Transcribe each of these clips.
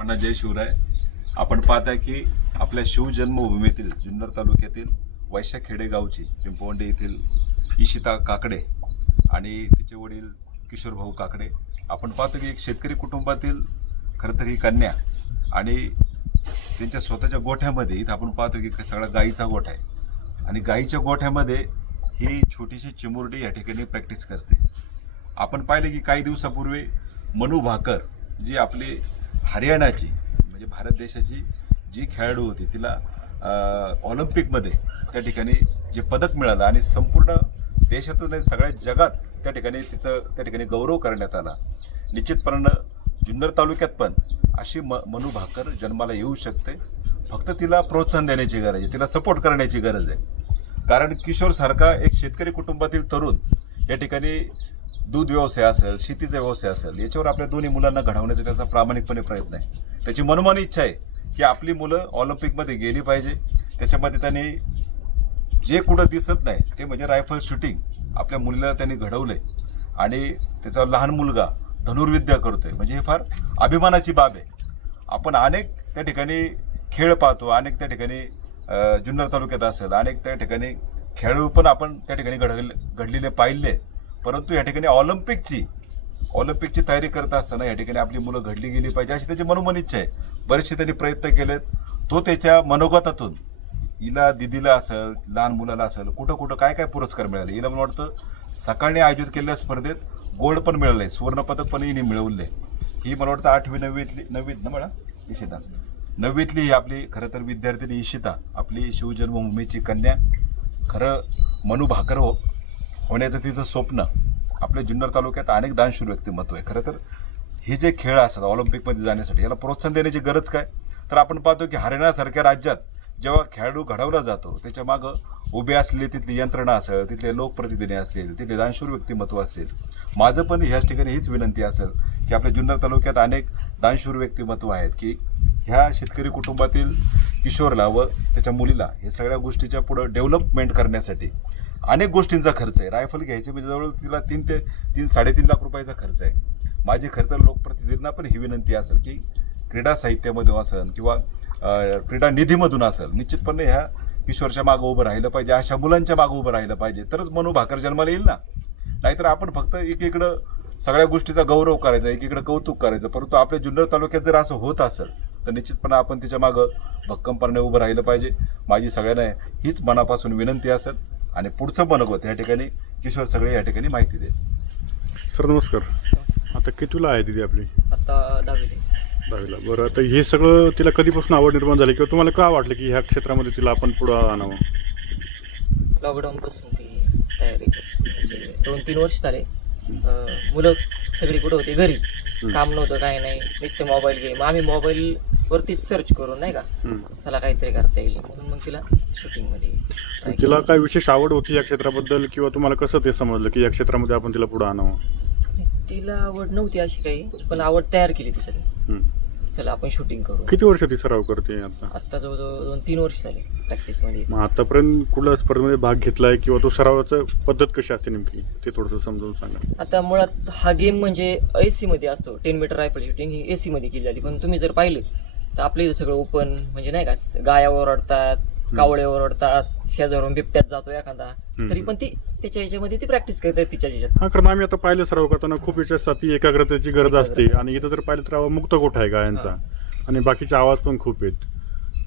सर्वांना जय शिवराय. आपण पाहताय की आपल्या शिवजन्मभूमीतील जुन्नर तालुक्यातील वैशाखेडे गावची पिंपवंडे येथील इशिता काकडे आणि तिचे वडील किशोर भाऊ काकडे. आपण पाहतो की एक शेतकरी कुटुंबातील खरं तर ही कन्या आणि त्यांच्या स्वतःच्या गोठ्यामध्ये इथं आपण पाहतो की सगळा गाईचा गोठा आहे. आणि गाईच्या गोठ्यामध्ये ही छोटीशी चिमुरडी या ठिकाणी प्रॅक्टिस करते. आपण पाहिले की काही दिवसापूर्वी मनू भाकर जी आपली हरियाणाची म्हणजे भारत देशाची जी खेळाडू होती तिला ऑलिम्पिकमध्ये त्या ठिकाणी जे पदक मिळालं आणि संपूर्ण देशातून सगळ्या जगात त्या ठिकाणी तिचं त्या ठिकाणी गौरव करण्यात आला. निश्चितपणानं जुन्नर तालुक्यात पण अशी म मनू भाकर जन्माला येऊ शकते. फक्त तिला प्रोत्साहन देण्याची गरज आहे तिला सपोर्ट करण्याची गरज आहे. कारण किशोरसारखा एक शेतकरी कुटुंबातील तरुण या ठिकाणी दूध व्यवसाय असेल शेतीचा व्यवसाय असेल याच्यावर आपल्या दोन्ही मुलांना घडवण्याचा त्याचा प्रामाणिकपणे प्रयत्न आहे. त्याची मनोमानी इच्छा आहे की आपली मुलं ऑलिम्पिकमध्ये गेली पाहिजे. त्याच्यामध्ये त्यांनी जे कुठं दिसत नाही ते म्हणजे रायफल शूटिंग आपल्या मुलीला त्यांनी घडवलं आहे आणि त्याचा लहान मुलगा धनुर्विद्या करतो आहे म्हणजे हे फार अभिमानाची बाब आहे. आपण अनेक त्या ठिकाणी खेळ पाहतो अनेक त्या ठिकाणी जुन्नर तालुक्यात असेल अनेक त्या ठिकाणी खेळाडू पण आपण त्या ठिकाणी घडले घडलेले पाहिले. परंतु या ठिकाणी ऑलिम्पिकची ऑलिम्पिकची तयारी करत असताना या ठिकाणी आपली मुलं घडली गेली पाहिजे अशी त्याची मनोमन इच्छा आहे. बरेचसे त्यांनी प्रयत्न केलेत. तो त्याच्या मनोगतातून हिला दिदीला असेल लहान मुलाला असेल कुठं कुठं काय काय पुरस्कार मिळाले? हिला मला वाटतं सकाळी आयोजित केलेल्या स्पर्धेत गोल्ड पण मिळालंय सुवर्णपदक पण हिने मिळवले ही मला वाटतं आठवी नववीतली नववीत ना मला इशिता. नववीतली ही आपली खरं तर विद्यार्थिनी इशिता आपली शिवजन्मभूमीची कन्या खरं मनु भाकर हो. होण्याचं तिचं स्वप्न. आपल्या जुन्नर तालुक्यात अनेक दानशूर व्यक्तिमत्व आहे. खरं तर हे जे खेळ असतात ऑलिम्पिकमध्ये जाण्यासाठी याला प्रोत्साहन देण्याची गरज काय? तर आपण पाहतो की हरियाणासारख्या राज्यात जेव्हा खेळाडू घडवला जातो त्याच्या मागं उभे असलेली तिथली यंत्रणा असेल तिथले लोकप्रतिनिधी असेल तिथले दानशूर व्यक्तिमत्व असेल. माझं पण ह्याच ठिकाणी हीच विनंती असेल की आपल्या जुन्नर तालुक्यात अनेक दानशूर व्यक्तिमत्व आहेत की ह्या शेतकरी कुटुंबातील किशोरला व त्याच्या मुलीला हे सगळ्या गोष्टीच्या पुढं डेव्हलपमेंट करण्यासाठी अनेक गोष्टींचा खर्च आहे. रायफल घ्यायची म्हणजे जवळ तिला तीन ते तीन साडेतीन लाख रुपयाचा खर्च आहे. माझी खरं तर लोकप्रतिनिधींना पण ही विनंती असेल की क्रीडा साहित्यामधून असेल किंवा क्रीडा निधीमधून असेल निश्चितपणे ह्या किशोरच्या मागं उभं राहिलं पाहिजे अशा मुलांच्या मागं उभं राहिलं पाहिजे. तरच मनू भाकर जन्माला येईल ना? नाहीतर आपण फक्त एकीकडं सगळ्या गोष्टीचा गौरव करायचा एकीकडे कौतुक करायचं. परंतु आपल्या जुन्नर तालुक्यात जर असं होत असेल तर निश्चितपणे आपण तिच्या मागं भक्कमपणे उभं राहिलं पाहिजे. माझी सगळ्यांना हीच मनापासून विनंती असेल. आणि पुढचं बनवत या ठिकाणी किशोर सगळे या ठिकाणी माहिती दे सर नमस्कार. आता कितीला आहे दिदी आपली? आता दहावीला दहावीला. बरं आता हे सगळं तिला कधीपासून आवड निर्माण झाली किंवा तुम्हाला का वाटलं की ह्या क्षेत्रामध्ये तिला आपण पुढं आणावं? लॉकडाऊन पासून ती तयारी करते. म्हणजे दोन तीन वर्ष झाले. अं, मुलं सगळी कुठं होते घरी. काम नव्हतं काही नाही. नुसते मोबाईल गेम आम्ही मोबाईल वरतीच सर्च करून नाही का? हम्म. चला काहीतरी करता येईल. म्हणून मग तिला शूटिंगमध्ये try तिला. काय विशेष आवड होती या क्षेत्राबद्दल किंवा तुम्हाला कसं ते समजलं की या क्षेत्रामध्ये आपण तिला पुढं आणावं? तिला आवड नव्हती अशी काही पण आवड तयार केली हम्म. चला आपण शूटिंग करू. किती वर्ष ती सराव करते आता? आता जवळजवळ दोन तीन वर्ष झाले प्रॅक्टिसमध्ये मग आतापर्यंत कुठल्या स्पर्धेमध्ये भाग घेतलाय किंवा तो सरावाचं पद्धत कशी असते नेमकी? ते थोडंसं समजावून सांगा. आता मुळात हा गेम म्हणजे ए सी मध्ये असतो. टेन मीटर रायफल शूटिंग ही ए सी मध्ये केली जाते. पण तुम्ही जर पाहिलं तर आपल्या इथं सगळं ओपन म्हणजे नाही का गाया ओरडतात कावळे ओरडतात शेजारून बिबट्यात जातो एखादा. तरी पण ती त्याच्या ह्याच्यामध्ये ती प्रॅक्टिस करते तिच्या ह्याच्यात. हा कारण आम्ही आता पाहिलं सराव करताना खूप असतात ती एकाग्रतेची गरज असते. आणि इथं जर पाहिलं तर मुक्त गोठा आहे गायांचा? आणि बाकीचे आवाज पण खूप आहेत.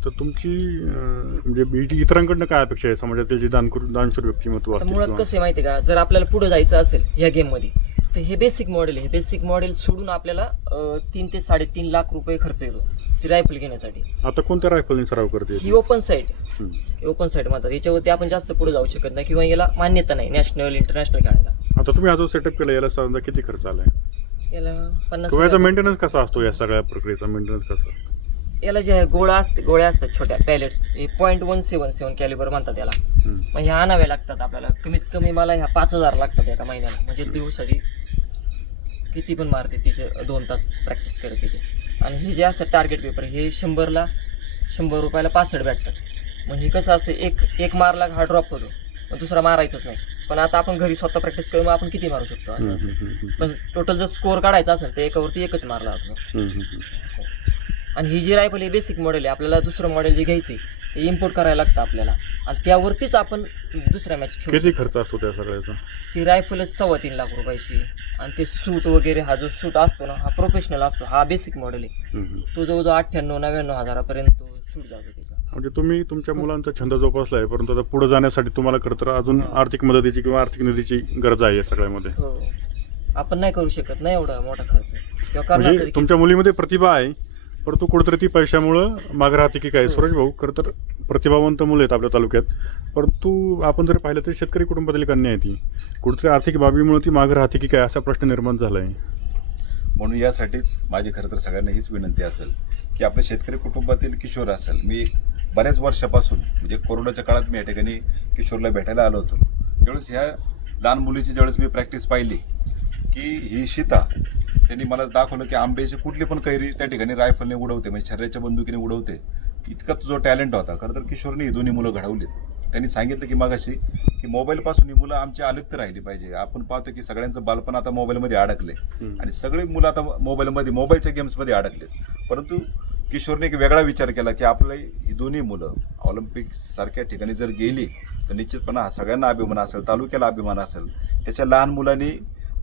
तर तुमची अं, म्हणजे इतरांकडनं काय अपेक्षा आहे? समाजातील जे दानकुर दानशूर व्यक्तिमत्व असतील मुळात किंवा- कसं आहे माहिती आहे का? जर आपल्याला पुढे जायचं असेल या गेममध्ये तर हे बेसिक मॉडेल आहे. हे बेसिक मॉडेल सोडून आपल्याला अं, तीन ते साडेतीन लाख रुपये खर्च येतो. ती रायफल घेण्यासाठी. आता कोणत्या रायफलने सराव करते? ही ओपन साईड हम्म. ओपन साईड म्हणतात याच्यावरती आपण जास्त पुढे जाऊ शकत नाही किंवा याला मान्यता नाही. नॅशनल इंटरनॅशनल खेळायला. आता तुम्ही हा जो सेटअप केला याला साधारण किती खर्च आलाय? याला पन्नास किंवा याचा हजार- मेंटेनन्स कसा असतो या सगळ्या प्रक्रियेचा मेंटेनन्स कसा? याला जे गोळा असते गोळ्या असतात छोट्या पॅलेट्स हे point one seven seven calibre म्हणतात याला. हम्म. मग ह्या आणाव्या लागतात आपल्याला. कमीत कमी मला ह्या पाच हजार लागतात एका महिन्याला. म्हणजे दिवसाची किती पण मारते तिचे दोन तास प्रॅक्टिस करते ते. आणि हे जे असतं टार्गेट पेपर हे शंभरला शंभर रुपयाला पासष्ट भेटतात. मग हे कसं असतं एक एक मारला हा ड्रॉप होतो. मग दुसरा मारायचाच नाही. पण आता आपण घरी स्वतः प्रॅक्टिस करून आपण किती मारू शकतो? पण टोटल जर स्कोअर काढायचा असेल तर एकावरती एकच मारला आपण आणि ही जी रायफल हे बेसिक मॉडेल आहे. आपल्याला दुसरं मॉडेल जे घ्यायचे ते इम्पोर्ट करायला लागतं आपल्याला. आणि त्यावरतीच आपण दुसऱ्या मॅच खेळू किती खर्च असतो त्या सगळ्याचा? ती रायफलच सव्वा तीन लाख रुपयाची आणि ते सूट वगैरे हा जो सूट असतो ना हा प्रोफेशनल असतो. हा बेसिक मॉडेल आहे. हम्म. तो जवळजवळ अठ्ठ्याण्णव नव्याण्णव हजारापर्यंत तो सूट जातो त्याचा. म्हणजे तुम्ही तुमच्या मुलांचा छंद जोपासला आहे परंतु आता पुढे जाण्यासाठी तुम्हाला खरं तर अजून आर्थिक मदतीची किंवा आर्थिक निधीची गरज आहे या सगळ्यामध्ये. हो. आपण नाही करू शकत नाही एवढा मोठा खर्च. किंवा करणार म्हणजे तरी तुमच्या मुलीमध्ये प्रतिभा आहे परंतु कुठेतरी ती पैशामुळं मागे राहते की काय. सुरेश भाऊ खरं तर प्रतिभावंत मुलं आहेत आपल्या तालुक्यात. परंतु आपण जर पाहिलं तर शेतकरी कुटुंबातील कन्या आहे ती कुठेतरी आर्थिक बाबीमुळे ती मागे राहते की काय असा प्रश्न निर्माण झाला आहे म्हणून यासाठीच माझी खरं तर सगळ्यांना हीच विनंती असेल की आपल्या शेतकरी कुटुंबातील किशोर असेल. मी बऱ्याच वर्षापासून म्हणजे कोरोनाच्या काळात मी या ठिकाणी किशोरला भेटायला आलो होतो. त्यावेळेस ह्या लहान मुलीची ज्यावेळेस मी प्रॅक्टिस पाहिली की ही सीता त्यांनी मला दाखवलं की आंब्याची कुठली पण कैरी त्या ठिकाणी रायफलने उडवते म्हणजे शरीराच्या बंदुकीने उडवते. इतका जो टॅलेंट होता खरं तर किशोरने ही दोन्ही मुलं घडवलीत. त्यांनी सांगितलं की मागाशी की मोबाईलपासून ही मुलं आमची अलिप्त राहिली पाहिजे. आपण पाहतो की सगळ्यांचं बालपण आता मोबाईलमध्ये अडकले. आणि सगळे मुलं आता मोबाईलमध्ये मोबाईलच्या गेम्समध्ये अडकलेत. परंतु किशोरने एक वेगळा विचार केला की आपलं ही दोन्ही मुलं ऑलिम्पिक सारख्या ठिकाणी जर गेली तर निश्चितपणे हा सगळ्यांना अभिमान असेल तालुक्याला अभिमान असेल. त्याच्या लहान मुलांनी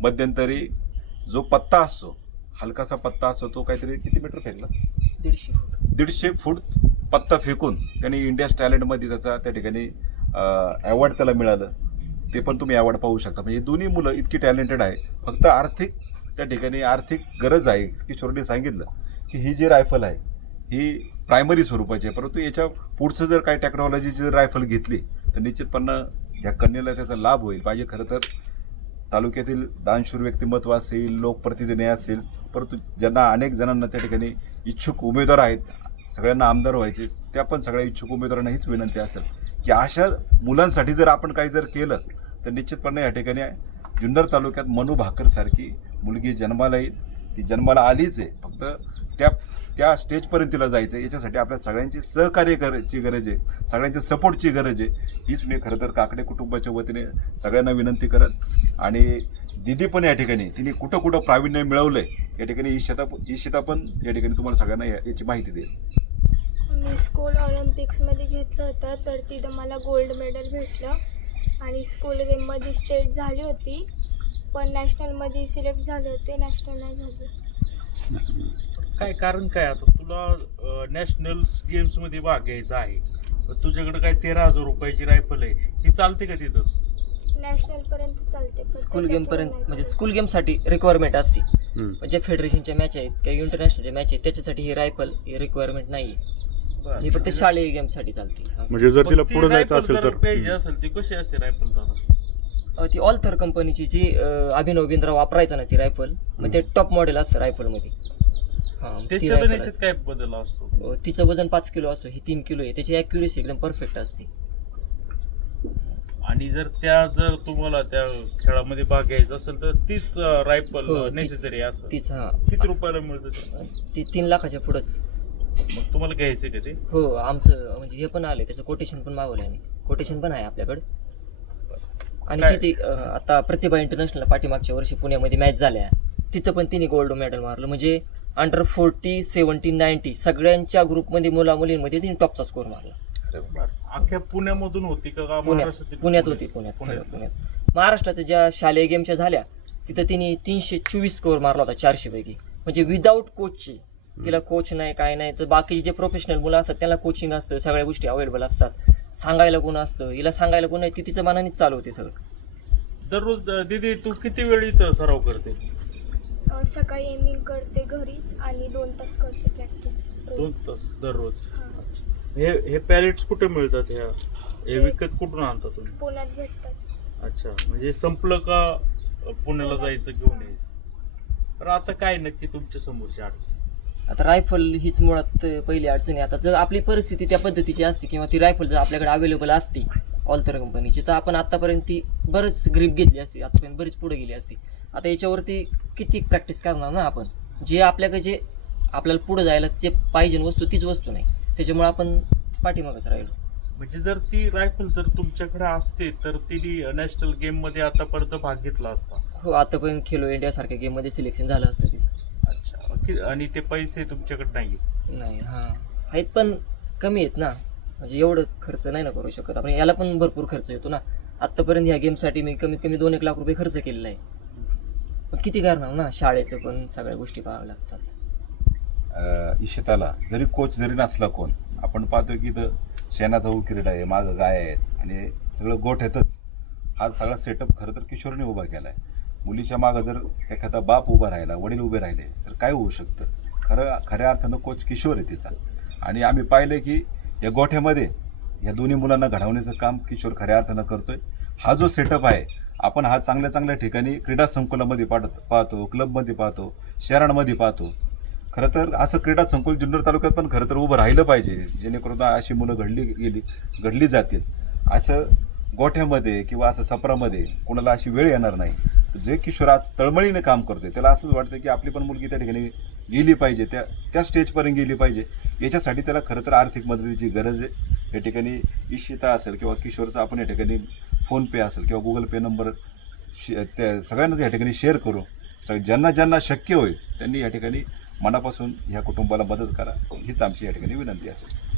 मध्यंतरी जो पत्ता असतो हलकासा पत्ता असतो तो काहीतरी किती मीटर फेकला? दीडशे फूट. दीडशे फूट पत्ता फेकून त्यांनी इंडियाज टॅलेंटमध्ये त्याचा त्या ठिकाणी अवॉर्ड त्याला मिळालं. ते पण तुम्ही अवॉर्ड पाहू शकता. म्हणजे दोन्ही मुलं इतकी टॅलेंटेड आहे. फक्त आर्थिक त्या ठिकाणी आर्थिक गरज आहे. किशोरने सांगितलं की ही जी रायफल आहे ही प्रायमरी स्वरूपाची आहे. परंतु याच्या पुढचं जर काही टेक्नॉलॉजीची जर रायफल घेतली तर निश्चितपणे ह्या कन्येला त्याचा लाभ होईल. पाहिजे खरं तर तालुक्यातील दानशूर व्यक्तिमत्व असेल लोकप्रतिनिधी असेल परंतु ज्यांना अनेक जणांना त्या ठिकाणी इच्छुक उमेदवार आहेत सगळ्यांना आमदार व्हायचे त्या पण सगळ्या इच्छुक उमेदवारांना हीच विनंती असेल की अशा मुलांसाठी जर आपण काही जर केलं तर निश्चितपणे या ठिकाणी जुन्नर तालुक्यात मनू भाकरसारखी मुलगी जन्माला येईल. ती जन्माला आलीच आहे. फक्त त्या त्या स्टेजपर्यंत तिला जायचं आहे याच्यासाठी आपल्या सगळ्यांची सहकार्य करायची गरज आहे. सगळ्यांच्या सपोर्टची गरज आहे. हीच मी खरं तर काकडे कुटुंबाच्या वतीने सगळ्यांना विनंती करत आणि दिदी पण या ठिकाणी तिने कुठं कुठं प्रावीण्य मिळवलंय या ठिकाणी ईशिता ईशिता पण या ठिकाणी तुम्हाला सगळ्यांना या- याची माहिती देईल. मी स्कूल ऑलिम्पिक्समध्ये घेतलं होतं तर तिथं मला गोल्ड मेडल भेटलं आणि स्कूल गेममध्ये स्टेट झाली होती. पण नॅशनलमध्ये सिलेक्ट झाले होते नॅशनल नाही झाले. काय कारण काय? आता तुला नॅशनल गेम्समध्ये भाग घ्यायचा आहे. पण तुझ्याकडे काय तेरा हजार रुपयाची रायफल आहे. ही चालते का तिथं? नॅशनलपर्यंत चालते. पण स्कूल गेम पर्यंत नाही म्हणजे चालत. स्कूल गेमसाठी रिक्वायरमेंट असते. म्हणजे फेडरेशनच्या मॅच आहेत किंवा इंटरनॅशनलच्या मॅच आहेत त्याच्यासाठी ही रायफल ही रिक्वायरमेंट नाही ही फक्त शालेय गेमसाठी चालते. म्हणजे जर तिला ती पुढे जायचं rifle असेल जर तर. पाहिजे. असेल ती कशी असते रायफल दादा? अ, ती ऑलथर कंपनीची जी अ, अभिनव बिंद्रा वापरायचा ना ती रायफल मग ते टॉप मॉडेल असतं रायफलमध्ये हा त्याच्यात आणि याच्यात. काय बदल असतो? अ, तिचं वजन पाच किलो असतं ही तीन किलो आहे. त्याची अॅक्युरेसी एकदम परफेक्ट असते. आणि जर त्या जर तुम्हाला त्या खेळामध्ये भाग घ्यायचा असेल तर तीच रायफल हो, तीच- नेसेसरी असं. तीच हा. किती रुपयाला मिळतं ते? ती तीन लाखाच्या पुढंच. मग तुम्हाला घ्यायचं का ते? हो आमचं म्हणजे हे पण आले त्याचं कोटेशन पण मागवलं आहे कोटेशन पण आहे आपल्याकडे. आणि काय? तिथे अं, आता प्रतिभा इंटरनॅशनल पाठीमागच्या वर्षी पुण्यामध्ये मॅच झाल्या. तिथं पण तिने गोल्ड मेडल मारलं. म्हणजे अंडर फोर्टी सेवन्टी नाईन्टी सगळ्यांच्या ग्रुपमध्ये मुला मुलींमध्ये तिने टॉपचा स्कोर मारला. अख्ख्या पुण्यामधून होती का का? पुण्यात? पुण्यात होती पुण्यात. पुण्यात. महाराष्ट्रात ज्या शालेय गेमच्या झाल्या तिथं तिने तीनशे चोवीस स्कोर मारला होता चारशे पैकी म्हणजे विदाऊट कोचची तिला कोच नाही काय नाही. तर बाकीचे जे प्रोफेशनल मुलं असतात त्यांना कोचिंग असतं सगळ्या गोष्टी अवेलेबल असतात. सांगायला कोण असतं? हिला सांगायला कोण नाही ती तिच्या मनानेच चालू होते सगळं. दररोज दीदी तू किती वेळ इथं सराव करते? अ, सकाळी एमिंग करते घरीच आणि दोन तास करते प्रॅक्टिस दोन तास दररोज. हां. हे हे पॅलेट्स कुठे मिळतात ह्या? हे विकत कुठून आणता तुम्ही? पुण्यात भेटतात. अच्छा म्हणजे संपलं का अं, पुण्याला जायचं घेऊन यायचं? तर आता काय नक्की तुमच्या समोरची अडचण? आता रायफल हीच मुळात पहिली अडचण आहे. आता जर आपली परिस्थिती त्या पद्धतीची असते किंवा ती रायफल जर आपल्याकडे अवेलेबल असती ऑल्थर कंपनीची तर आपण आतापर्यंत ती बरंच ग्रीप घेतली असती. आतापर्यंत बरीच पुढे गेली असती. आता याच्यावरती किती प्रॅक्टिस करणार ना आपण? जे आपल्याकडे जे आपल्याला पुढे जायला जे पाहिजे वस्तू तीच वस्तू नाही. त्याच्यामुळे आपण पाठीमागच राहिलो. म्हणजे जर ती रायफल जर तुमच्याकडे असते तर तिने नॅशनल गेममध्ये आतापर्यंत भाग घेतला असता. हो आतापर्यंत खेलो इंडिया सारख्या गेममध्ये सिलेक्शन झालं असतं तिचं. अच्छा. आणि ते पैसे तुमच्याकडे नाही नाही हा. आहेत पण कमी आहेत ना. म्हणजे एवढं खर्च नाही ना करू शकत आपण. याला पण भरपूर खर्च येतो ना. आत्तापर्यंत ह्या गेमसाठी मी कमीत कमी दोन एक लाख रुपये खर्च केलेला आहे. पण किती करणार ना? शाळेचं पण सगळ्या गोष्टी पाहाव्या लागतात. अं, इशिताला जरी कोच जरी नसला कोण आपण पाहतोय की इथं शेणाचा उकिरीट आहे मागं गाय आहेत आणि सगळं गोठ्यातच हा सगळा सेटअप खरं तर किशोरने उभा केला आहे मुलीच्या मागं जर एखादा बाप उभा राहिला वडील उभे राहिले तर काय होऊ शकतं? खरं खऱ्या अर्थानं कोच किशोर आहे तिचा. आणि आम्ही पाहिलं की या गोठ्यामध्ये या दोन्ही मुलांना घडवण्याचं काम किशोर खऱ्या अर्थानं करतोय. हा जो सेटअप आहे आपण हा चांगल्या चांगल्या ठिकाणी क्रीडा संकुलामध्ये पाहत पाहतो क्लबमध्ये पाहतो शहरांमध्ये पाहतो. खरं तर असं क्रीडा संकुल जुन्नर तालुक्यात पण खरं तर उभं राहिलं पाहिजे जेणेकरून अशी मुलं घडली गेली घडली जातील. असं गोठ्यामध्ये किंवा असं सपरामध्ये कोणाला अशी वेळ येणार नाही. जे किशोर आज तळमळीने काम करतोय त्याला असंच वाटतं की आपली पण मुलगी त्या ठिकाणी गेली पाहिजे त्या त्या स्टेजपर्यंत गेली पाहिजे. याच्यासाठी त्याला खरं तर आर्थिक मदतीची गरज आहे. या ठिकाणी इशिता असेल किंवा किशोरचा आपण या ठिकाणी फोनपे असेल किंवा गुगल पे नंबर शे त्या सगळ्यांनाच या ठिकाणी शेअर करू. सग ज्यांना ज्यांना शक्य होईल त्यांनी या ठिकाणी मनापासून ह्या कुटुंबाला मदत करा. हीच आमची या ठिकाणी विनंती असेल.